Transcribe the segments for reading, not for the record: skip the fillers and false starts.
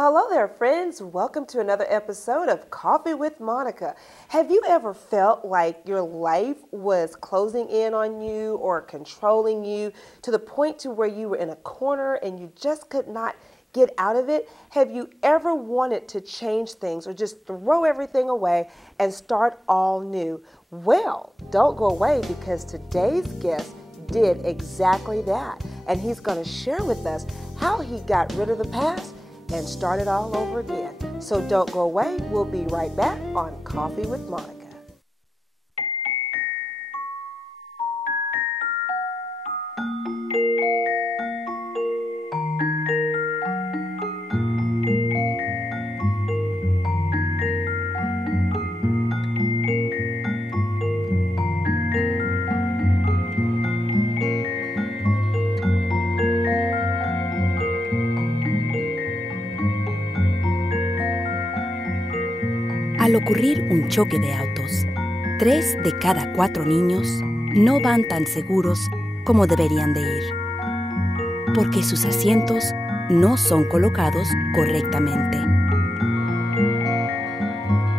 Well, hello there, friends. Welcome to another episode of Coffee with Monica. Have you ever felt like your life was closing in on you or controlling you to the point to where you were in a corner and you just could not get out of it? Have you ever wanted to change things or just throw everything away and start all new? Well, don't go away because today's guest did exactly that. And he's going to share with us how he got rid of the past and start it all over again. So don't go away. We'll be right back on Coffee with Monica. Al ocurrir un choque de autos, 3 de cada 4 niños no van tan seguros como deberían de ir, porque sus asientos no son colocados correctamente.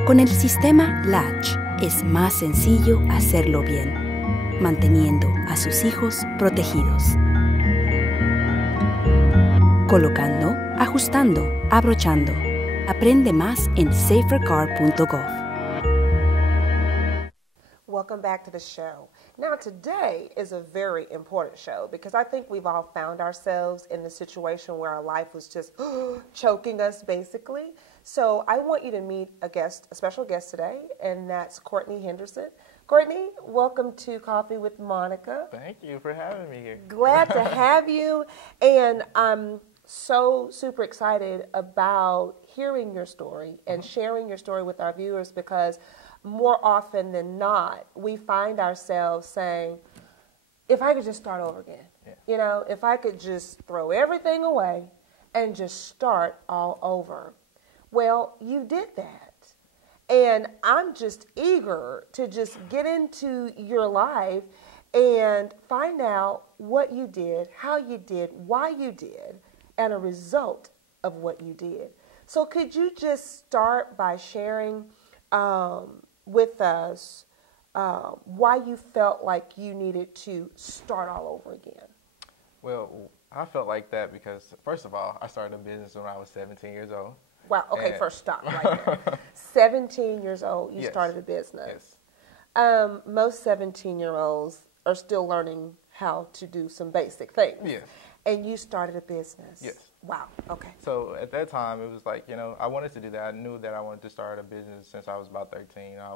Con el sistema Latch es más sencillo hacerlo bien, manteniendo a sus hijos protegidos. Colocando, ajustando, abrochando. Aprende más en safercar.gov. Welcome back to the show. Now, today is a very important show because I think we've all found ourselves in the situation where our life was just choking us, basically. So I want you to meet a special guest today, and that's Courtney Henderson. Courtney, welcome to Coffee with Monica. Thank you for having me here. Glad to have you, and I'm so super excited about hearing your story and sharing your story with our viewers because more often than not, we find ourselves saying, if I could just start over again, if I could just throw everything away and just start all over. Well, you did that. And I'm just eager to just get into your life and find out what you did, how you did, why you did, and a result of what you did. So could you just start by sharing with us why you felt like you needed to start all over again? Well, I felt like that because, first of all, I started a business when I was 17 years old. Wow. Okay, first stop right there. 17 years old, you started a business. Yes. Most 17-year-olds are still learning how to do some basic things. Yes. And you started a business. Yes. Wow. Okay. So at that time, it was like, I wanted to do that. I knew that I wanted to start a business since I was about 13. I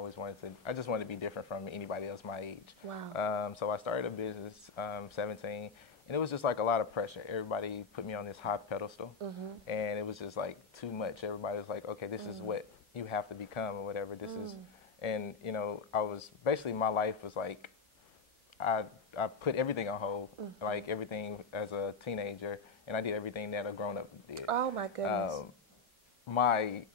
just wanted to be different from anybody else my age. Wow. So I started a business, 17, and it was just like a lot of pressure. Everybody put me on this high pedestal, and it was just like too much. Everybody was like, okay, this is what you have to become or whatever. This is, and I was basically, my life was like, I put everything on hold, like everything as a teenager, and I did everything that a grown-up did. Oh, my goodness. My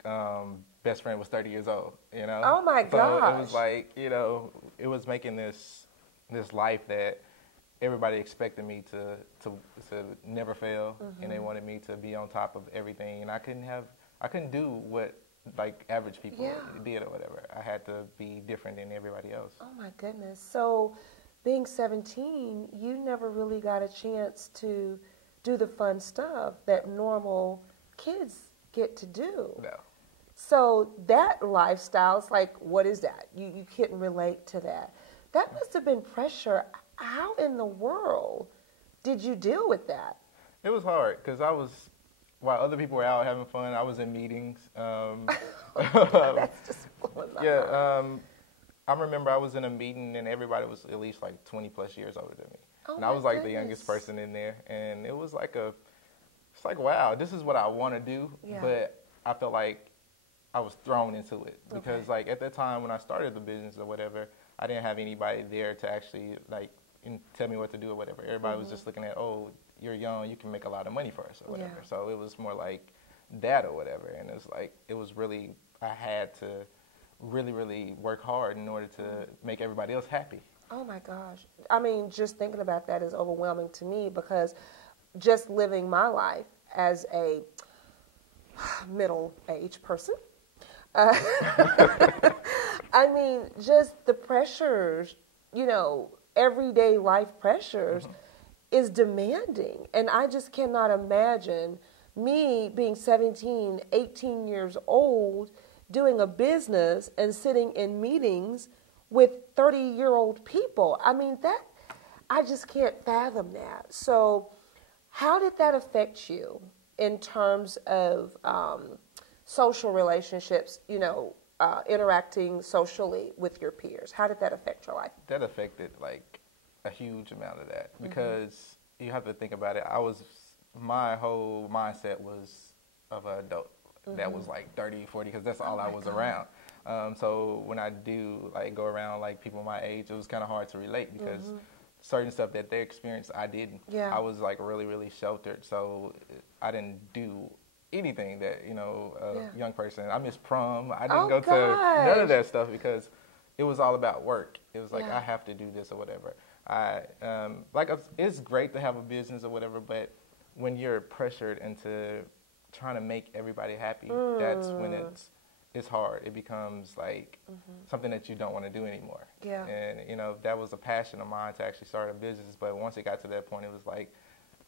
best friend was 30 years old, Oh, my gosh. So it was like, it was making this life that everybody expected me to never fail, and they wanted me to be on top of everything, and I couldn't do what like average people did or whatever. I had to be different than everybody else. Oh, my goodness. So being 17, you never really got a chance to do the fun stuff that normal kids get to do. No. So that lifestyle, it's like, what is that? You couldn't relate to that. That must have been pressure. How in the world did you deal with that? It was hard because while other people were out having fun, I was in meetings. That's just blowing my mind. I remember I was in a meeting and everybody was at least like 20 plus years older than me. Oh, and I was like the youngest person in there. And it was like it's like, wow, this is what I want to do. Yeah. But I felt like I was thrown into it because like at that time when I started the business or whatever, I didn't have anybody there to actually like tell me what to do or whatever. Everybody was just looking at, oh, you're young, you can make a lot of money for us or whatever. Yeah. So it was more like that or whatever. And it was really, I had to really, really work hard in order to make everybody else happy. Oh, my gosh. I mean, just thinking about that is overwhelming to me because just living my life as a middle-aged person. Uh, I mean, just the pressures, everyday life pressures is demanding. And I just cannot imagine me being 17, 18 years old, doing a business and sitting in meetings with 30-year-old people. I mean, I just can't fathom that. So how did that affect you in terms of social relationships, interacting socially with your peers? How did that affect your life? That affected like a huge amount of that because you have to think about it. My whole mindset was of an adult that was like 30, 40 because that's all I was around. So when I do like go around like people my age, it was kind of hard to relate because certain stuff that they experienced, I didn't. Yeah. I was like really, really sheltered. So I didn't do anything that, young person. I missed prom. I didn't go to none of that stuff because it was all about work. It was like, I have to do this or whatever. It's great to have a business or whatever, but when you're pressured into trying to make everybody happy, that's when it's hard. It becomes like something that you don't want to do anymore. Yeah. And, that was a passion of mine to actually start a business. But once it got to that point, it was like,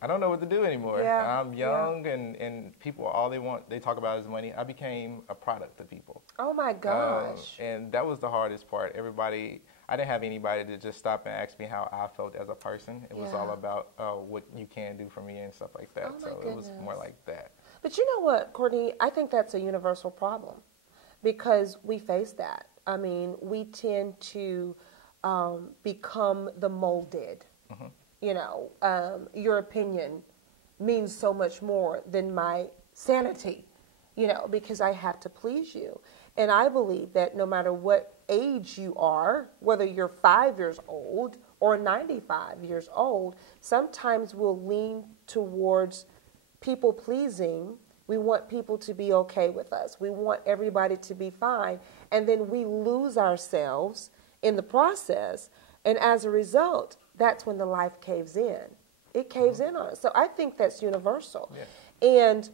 I don't know what to do anymore. Yeah. I'm young and people, all they talk about is money. I became a product to people. Oh my gosh. And that was the hardest part. I didn't have anybody to just stop and ask me how I felt as a person. It was all about what you can do for me and stuff like that. Oh my It was more like that. But you know what, Courtney? I think that's a universal problem because we face that. I mean, we tend to become the molded. Your opinion means so much more than my sanity, because I have to please you. And I believe that no matter what age you are, whether you're 5 years old or 95 years old, sometimes we'll lean towards people pleasing. We want people to be okay with us. We want everybody to be fine. And then we lose ourselves in the process. And as a result, that's when the life caves in. It caves in on us. So I think that's universal. Yeah. And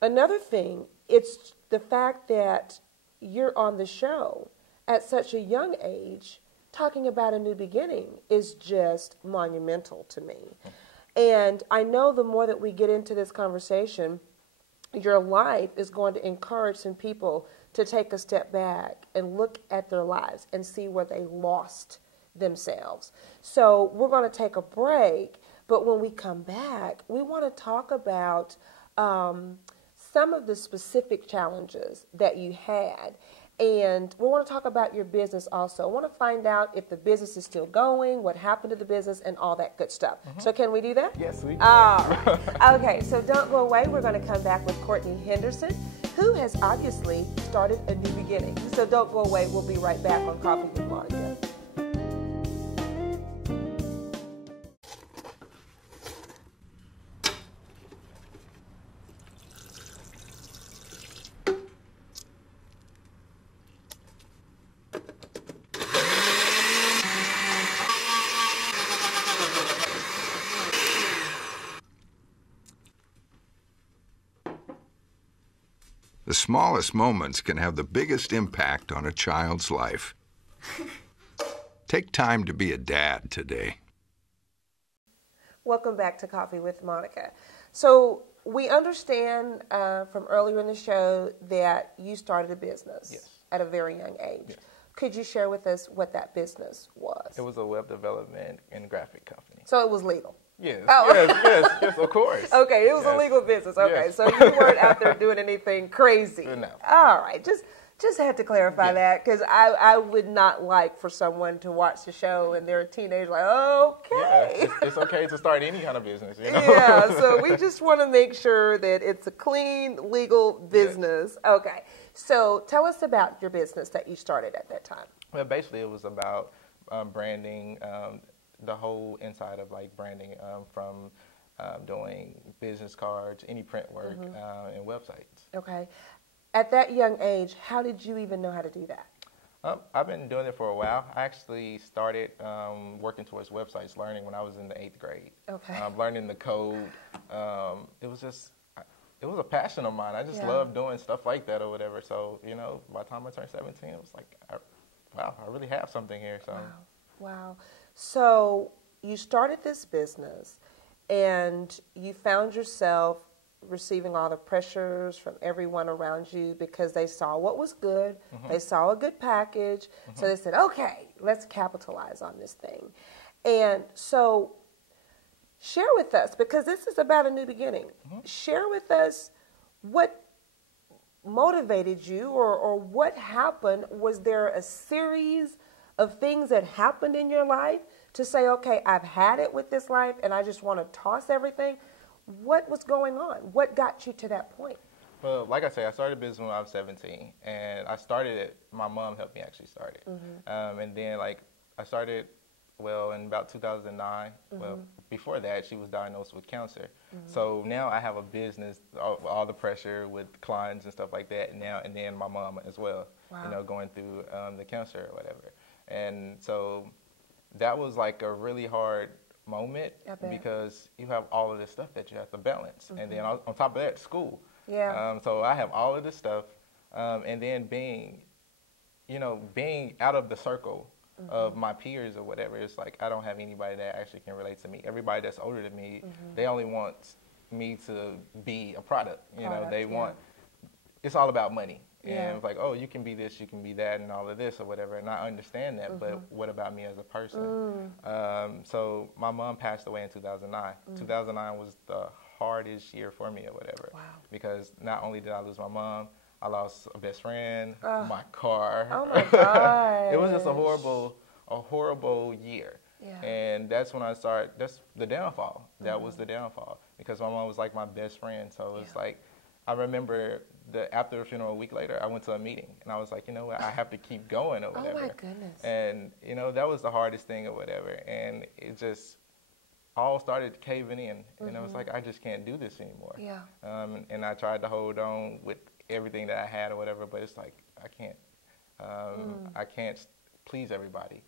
another thing, it's the fact that you're on the show at such a young age talking about a new beginning is just monumental to me. And I know the more that we get into this conversation, your life is going to encourage some people to take a step back and look at their lives and see where they lost themselves. So we're going to take a break, but when we come back, we want to talk about some of the specific challenges that you had. And we want to talk about your business also. I want to find out if the business is still going, what happened to the business, and all that good stuff. So can we do that? Yes, we can. Okay, so don't go away. We're going to come back with Courtney Henderson, who has obviously started a new beginning. So don't go away. We'll be right back on Coffee with Monica. The smallest moments can have the biggest impact on a child's life. Take time to be a dad today. Welcome back to Coffee with Monica. So we understand from earlier in the show that you started a business at a very young age. Yes. Could you share with us what that business was? It was a web development and graphic company. So it was legal? Yes, Oh. yes, of course. Okay, it was a legal business. Okay, Yes. so you weren't out there doing anything crazy. No. All right, just had to clarify that because I would not like for someone to watch the show and they're a teenager like, okay. Yeah, it's okay to start any kind of business, Yeah, so we just want to make sure that it's a clean, legal business. Yes. Okay, so tell us about your business that you started at that time. Well, basically it was about branding, the whole inside of like branding from doing business cards, any print work, and websites. Okay. At that young age, how did you even know how to do that? I've been doing it for a while. I actually started working towards websites learning when I was in the 8th grade. Okay. Learning the code. It was just, it was a passion of mine. I just love doing stuff like that or whatever. So, you know, by the time I turned 17, it was like, wow, I really have something here. So, wow. So you started this business, and you found yourself receiving all the pressures from everyone around you because they saw what was good. They saw a good package. So they said, okay, let's capitalize on this thing. And so share with us, because this is about a new beginning. Share with us what motivated you, or what happened. Was there a series of things that happened in your life to say, okay, I've had it with this life and I just want to toss everything? What was going on? What got you to that point? Well, like I say, I started business when I was 17, and I started it, my mom helped me actually start it. And then, like, I started, well, in about 2009. Well, before that, she was diagnosed with cancer. So now I have a business, all the pressure with clients and stuff like that, and then my mom as well, you know, going through the cancer or whatever. And so that was like a really hard moment because you have all of this stuff that you have to balance. And then on top of that, school. So I have all of this stuff. And then being out of the circle of my peers or whatever, it's like I don't have anybody that actually can relate to me. Everybody that's older than me, they only want me to be a product. You know, they want, it's all about money. And it's like, oh, you can be this, you can be that, and all of this or whatever. And I understand that, but what about me as a person? So my mom passed away in 2009. 2009 was the hardest year for me or whatever. Because not only did I lose my mom, I lost a best friend, my car. Oh my God! It was just a horrible year. And that's when I started. That's the downfall. That was the downfall, because my mom was like my best friend. So it's like, I remember after the funeral, a week later, I went to a meeting, and I was like, you know what, I have to keep going or whatever. Oh my goodness! And you know, that was the hardest thing or whatever, and it just all started caving in, and I was like, I just can't do this anymore. And I tried to hold on with everything that I had or whatever, but it's like I can't. I can't please everybody.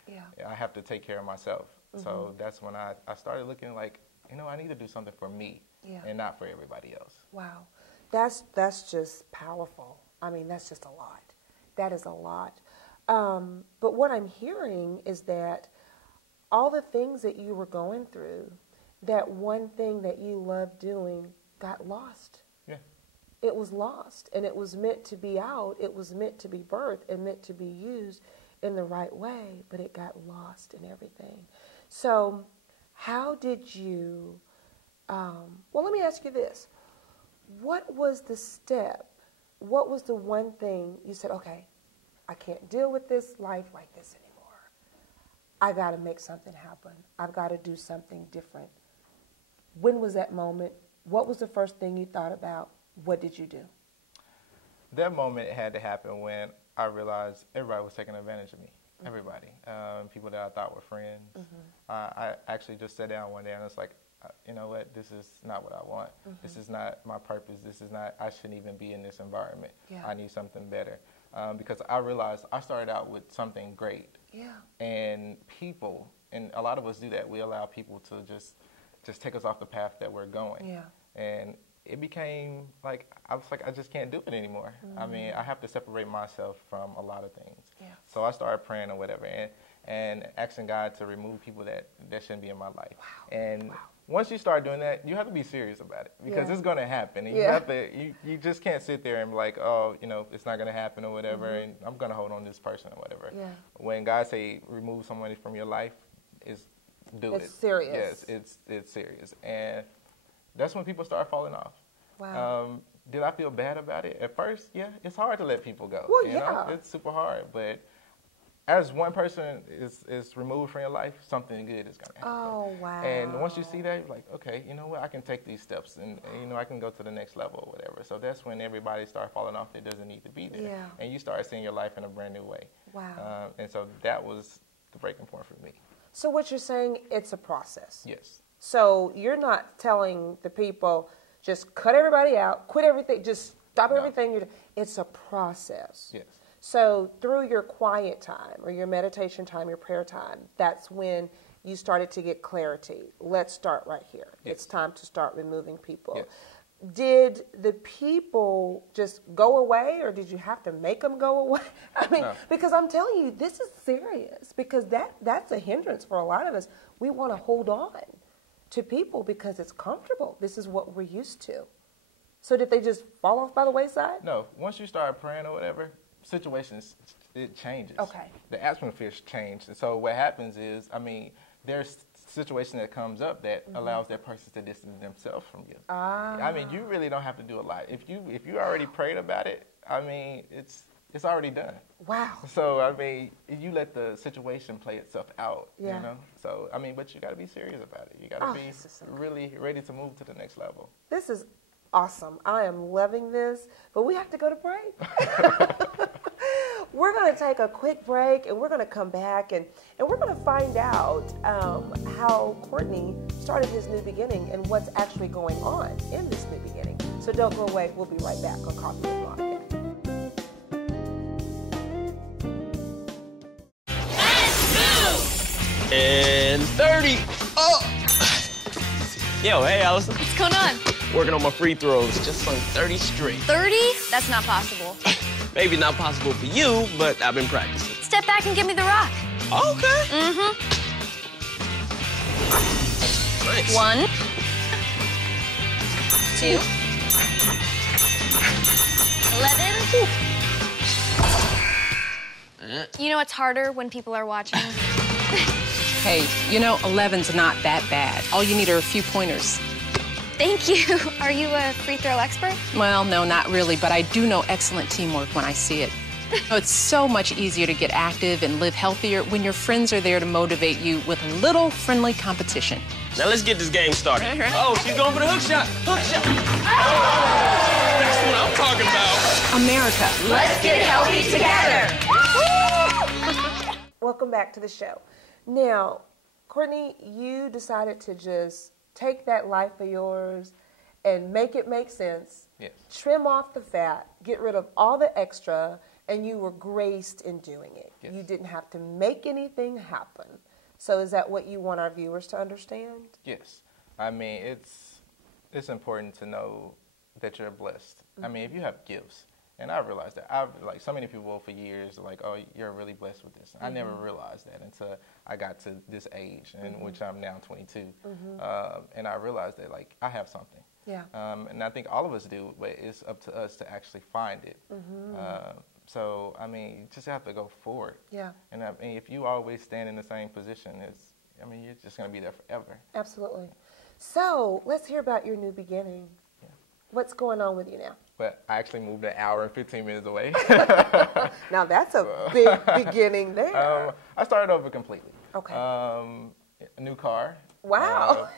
I have to take care of myself. So that's when I started looking like, you know, I need to do something for me and not for everybody else. Wow. That's just powerful. I mean, that's just a lot. That is a lot. But what I'm hearing is that all the things that you were going through, that one thing that you loved doing got lost. It was lost, and it was meant to be out. It was meant to be birthed and meant to be used in the right way, but it got lost in everything. So how did you, well, let me ask you this. What was the step? What was the one thing you said, okay, I can't deal with this life like this anymore. I got to make something happen. I've got to do something different. When was that moment? What was the first thing you thought about? What did you do? That moment had to happen when I realized everybody was taking advantage of me. Everybody. People that I thought were friends. I actually just sat down one day and was like, you know what, this is not what I want. This is not my purpose. This is not, I shouldn't even be in this environment. I need something better. Because I realized I started out with something great. And people, and a lot of us do that, we allow people to just take us off the path that we're going. And it became like, I was like, I just can't do it anymore. I mean, I have to separate myself from a lot of things. So I started praying or whatever, and asking God to remove people that shouldn't be in my life. And once you start doing that, you have to be serious about it, because it's going to happen. And you have to, you just can't sit there and be like, oh, you know, it's not going to happen or whatever, and I'm going to hold on to this person or whatever. When God say remove someone from your life, do it. It's serious. Yes, it's serious. And that's when people start falling off. Did I feel bad about it? At first, it's hard to let people go. Well, you know? It's super hard. But as one person is removed from your life, something good is going to happen. Oh, wow. And once you see that, you're like, okay, you know what? I can take these steps, and you know, I can go to the next level or whatever. So that's when everybody starts falling off that doesn't need to be there. And you start seeing your life in a brand new way. And so that was the breaking point for me. So what you're saying, it's a process. Yes. So you're not telling the people, just cut everybody out, quit everything, just stop everything. It's a process. Yes. So through your quiet time or your meditation time, your prayer time, that's when you started to get clarity. Let's start right here. It's time to start removing people. did the people just go away, or did you have to make them go away? I mean, because I'm telling you, this is serious, because that's a hindrance for a lot of us. We want to hold on to people because it's comfortable. This is what we're used to. So did they just fall off by the wayside? No. Once you start praying or whatever, situations, it changes. Okay. The atmosphere changes. And so what happens is, I mean, there's situation that comes up that allows that person to distance themselves from you. I mean, you really don't have to do a lot. If you already prayed about it, I mean, it's already done. Wow. So, I mean, you let the situation play itself out, Yeah. you know? So, I mean, but you got to be serious about it. You got to be really ready to move to the next level. This is awesome. I am loving this, but we have to go to break. We're going to take a quick break, and we're going to come back, and we're going to find out how Courtney started his new beginning and what's actually going on in this new beginning. So don't go away. We'll be right back on Coffee with Monica. And 30. Oh! Yo, hey, Allison. What's going on? Working on my free throws. Just sung 30 straight. 30? That's not possible. Maybe not possible for you, but I've been practicing. Step back and give me the rock. Okay. Mm-hmm. Nice. 1, 2, 11. You know what's harder when people are watching? Hey, you know, 11's not that bad. All you need are a few pointers. Thank you. Are you a free throw expert? Well, no, not really, but I do know excellent teamwork when I see it. Oh, it's so much easier to get active and live healthier when your friends are there to motivate you with a little friendly competition. Now let's get this game started. Right. Oh, she's going for the hook shot. Hook shot. Oh, that's what I'm talking about. America. Let's get healthy together. Welcome back to the show. Now, Courtney, you decided to just take that life of yours and make it make sense. Yes. Trim off the fat, get rid of all the extra, and you were graced in doing it. Yes. You didn't have to make anything happen. So is that what you want our viewers to understand? Yes. I mean, it's important to know that you're blessed. I mean, if you have gifts, and I realized that. Like so many people for years, like, oh, you're really blessed with this. I never realized that until I got to this age, in which I'm now 22. And I realized that, like, I have something. Yeah. And I think all of us do, but it's up to us to actually find it. So, I mean, you just have to go forward. Yeah. And I mean, if you always stand in the same position, you're just going to be there forever. Absolutely. So let's hear about your new beginning. Yeah. What's going on with you now? But I actually moved an hour and 15 minutes away. Now that's a big beginning there. I started over completely. Okay. A new car. Wow.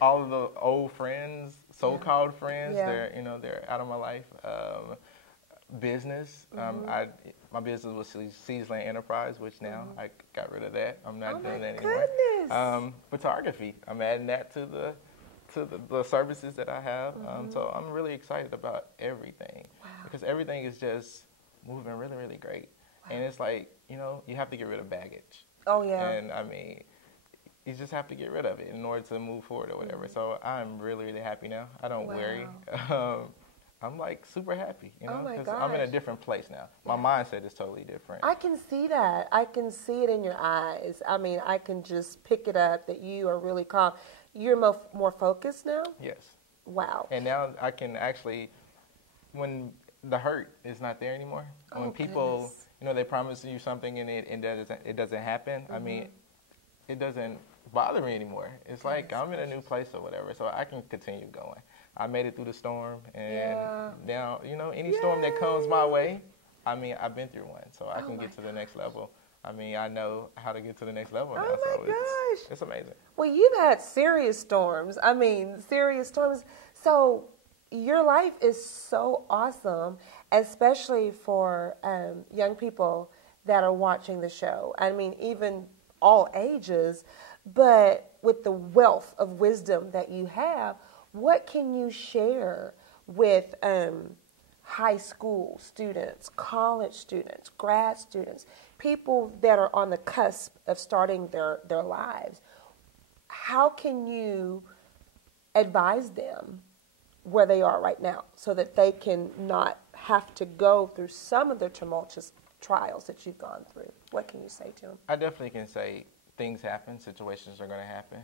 All of the old friends, so-called friends, Yeah. they're out of my life. Business. My business was Seasland Enterprise, which now I got rid of that. I'm not doing that anymore. Goodness. Photography. I'm adding that to the services that I have. So I'm really excited about everything because everything is just moving really, really great. And it's like, you have to get rid of baggage. Oh, yeah. And I mean, you just have to get rid of it in order to move forward or whatever. So I'm really, really happy now. I don't worry. I'm like super happy, Oh my because I'm in a gosh. different place now. My mindset is totally different. I can see that. I can see it in your eyes. I mean, I can just pick it up that you are really calm. You're more focused now? Yes. Wow. And now I can actually, when the hurt is not there anymore, when people, goodness. They promise you something and it doesn't happen, I mean, it doesn't bother me anymore. It's like I'm in a new place or whatever, so I can continue going. I made it through the storm, and now, any storm that comes my way, I mean, I've been through one, so I can get to the next level. I mean, I know how to get to the next level now, Oh my so gosh. it's amazing. Well, you've had serious storms. I mean, serious storms. So your life is so awesome, especially for young people that are watching the show. I mean, even all ages, but with the wealth of wisdom that you have, what can you share with high school students, college students, grad students, people that are on the cusp of starting their lives? How can you advise them where they are right now so that they can not have to go through some of the tumultuous trials that you've gone through? What can you say to them? I definitely can say things happen, situations are going to happen,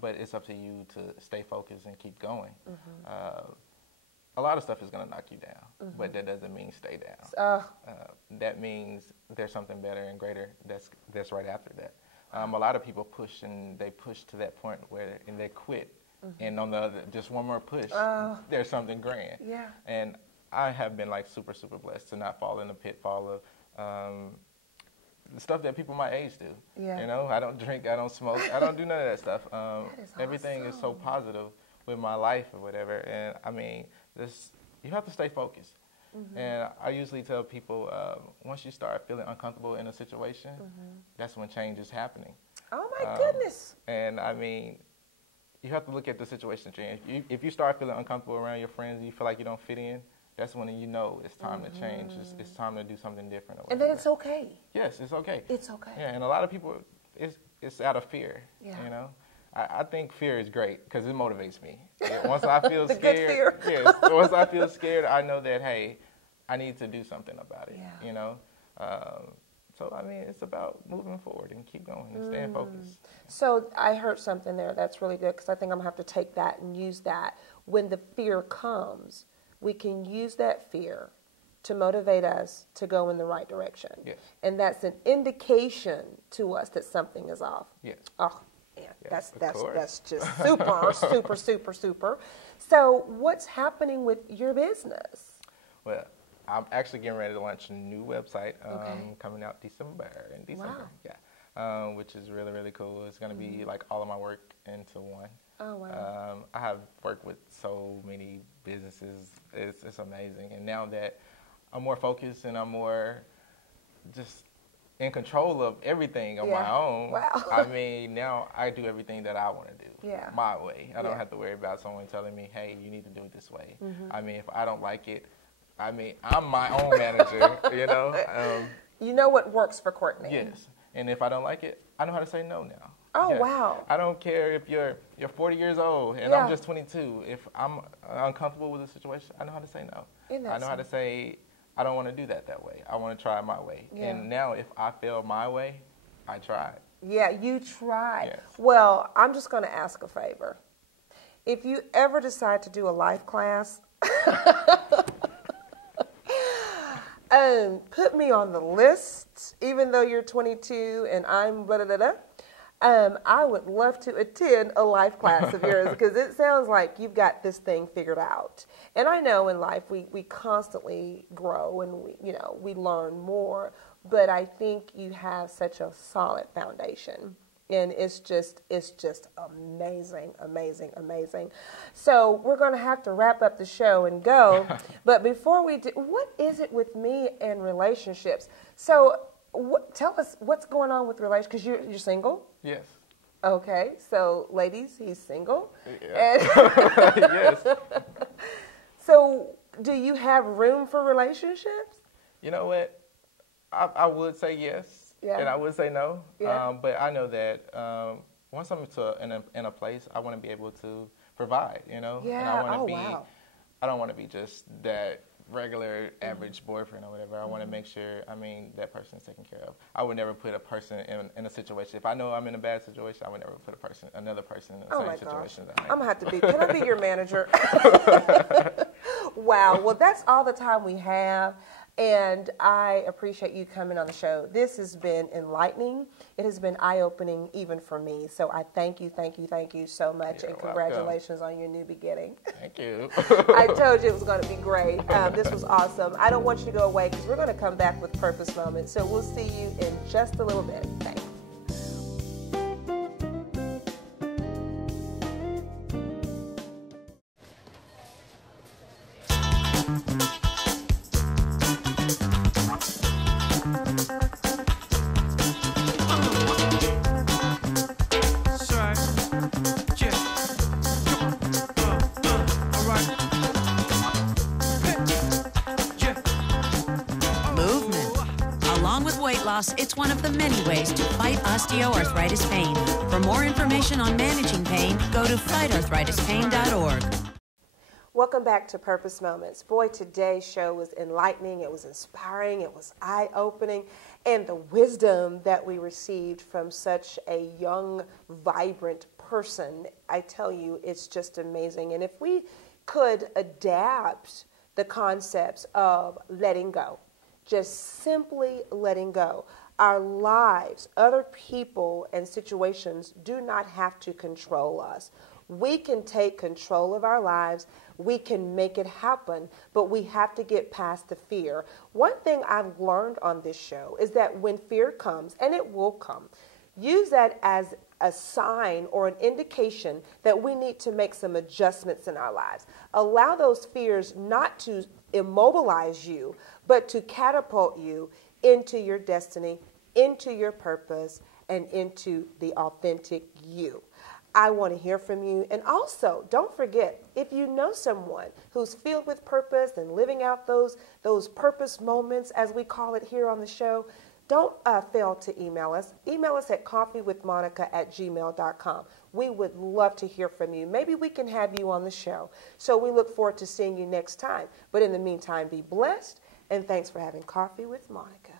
but it's up to you to stay focused and keep going. A lot of stuff is going to knock you down, but that doesn't mean stay down. That means there's something better and greater that's right after that. A lot of people push to that point where they quit, and on the other, just one more push, there's something grand. Yeah. And I have been like super blessed to not fall in the pitfall of the stuff that people my age do. Yeah. You know, I don't drink, I don't smoke, I don't do none of that stuff. Is everything awesome. is so positive with my life or whatever, and I mean, you have to stay focused. And I usually tell people, once you start feeling uncomfortable in a situation, that's when change is happening. Oh my goodness. And I mean, you have to look at the situation that you're in. If you start feeling uncomfortable around your friends and you feel like you don't fit in, that's when you know it's time to change. It's time to do something different. And then it's okay. Yes, it's okay. It's okay. Yeah, and a lot of people, it's out of fear. Yeah. You know, I think fear is great because it motivates me. Once I feel The scared, good fear. yes, once I feel scared, I know that hey, I need to do something about it. Yeah. You know, so I mean, it's about moving forward and keep going and staying focused. So I heard something there that's really good because I think I'm going to have to take that and use that. When the fear comes, we can use that fear to motivate us to go in the right direction. Yes. And that's an indication to us that something is off. Yes. Oh, yeah, Yes, that's just super. So what's happening with your business? Well, I'm actually getting ready to launch a new website coming out in December. Wow. Yeah, which is really cool. It's going to be like all of my work into one. Oh, wow. I have worked with so many businesses. It's amazing. And now that I'm more focused and I'm more just in control of everything on my own, Wow. I mean, now I do everything that I want to do my way. I don't have to worry about someone telling me, hey, you need to do it this way. I mean, if I don't like it, I mean, I'm my own manager, you know. You know what works for Courtney. Yes. And if I don't like it, I know how to say no now. Oh, Yes. wow. I don't care if you're 40 years old and I'm just 22. If I'm uncomfortable with the situation, I know how to say no. I know how to say, I don't want to do that way. I want to try it my way. Yeah. And now if I fail my way, I tried. Yeah, you tried. Yes. Well, I'm just going to ask a favor. If you ever decide to do a life class, put me on the list, even though you're 22 and I'm blah, blah, blah, blah. I would love to attend a life class of yours because it sounds like you've got this thing figured out. And I know in life we constantly grow and we learn more, but I think you have such a solid foundation. And it's just amazing. So we're going to have to wrap up the show and go. But before we do, what is it with me and relationships? So tell us what's going on with relationships, because you're single? Yes. Okay, so ladies, he's single. Yeah. And Yes. So do you have room for relationships? You know what? I would say yes, and I would say no. Yeah. But I know that once I'm in a place, I want to be able to provide, you know? Yeah. And I want to be, wow. I don't want to be just that regular average boyfriend or whatever. I want to make sure, that person's taken care of. I would never put a person in a situation. If I know I'm in a bad situation, I would never put another person in the same situation. I'm going to have to be, can I be your manager? Wow. Well, that's all the time we have. And I appreciate you coming on the show. This has been enlightening. It has been eye-opening even for me. So I thank you so much. You're and congratulations on your new beginning. Thank you. I told you it was going to be great. This was awesome. I don't want you to go away because we're going to come back with Purpose Moments. So we'll see you in just a little bit. Thanks. It's one of the many ways to fight osteoarthritis pain. For more information on managing pain, go to fightarthritispain.org. Welcome back to Purpose Moments. Boy, today's show was enlightening, it was inspiring, it was eye-opening, and the wisdom that we received from such a young, vibrant person, I tell you, it's just amazing. And if we could adapt the concepts of letting go, just simply letting go, our lives, other people and situations do not have to control us. We can take control of our lives. We can make it happen, but we have to get past the fear. One thing I've learned on this show is that when fear comes, and it will come, use that as a sign or an indication that we need to make some adjustments in our lives. Allow those fears not to immobilize you, but to catapult you into your destiny, into your purpose, and into the authentic you. I want to hear from you. And also, don't forget, if you know someone who's filled with purpose and living out those purpose moments, as we call it here on the show, don't fail to email us. Email us at coffeewithmonica@gmail.com. We would love to hear from you. Maybe we can have you on the show. So we look forward to seeing you next time. But in the meantime, be blessed, and thanks for having Coffee with Monica.